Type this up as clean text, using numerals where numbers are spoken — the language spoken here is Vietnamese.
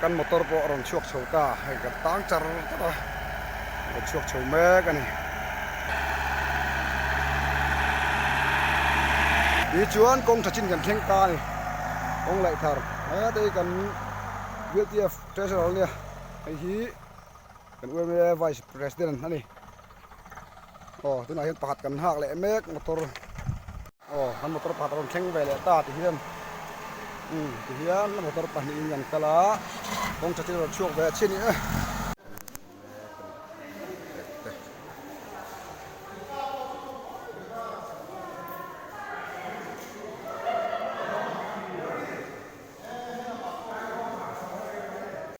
kan motor po ron chuak chhota hai kan tang char ta chuak chho mek ani đi chuan kong thachin kan thleng ta ni kong lai thar te kan VTF treasurer nia ai hi kan UMA vice president ani tunai hian pakhat kan hak le mek motor han motor pakhat ron thleng ve le ta ti hian ti hian motor pahnih in kan kala kong thachin ron chuak ve chini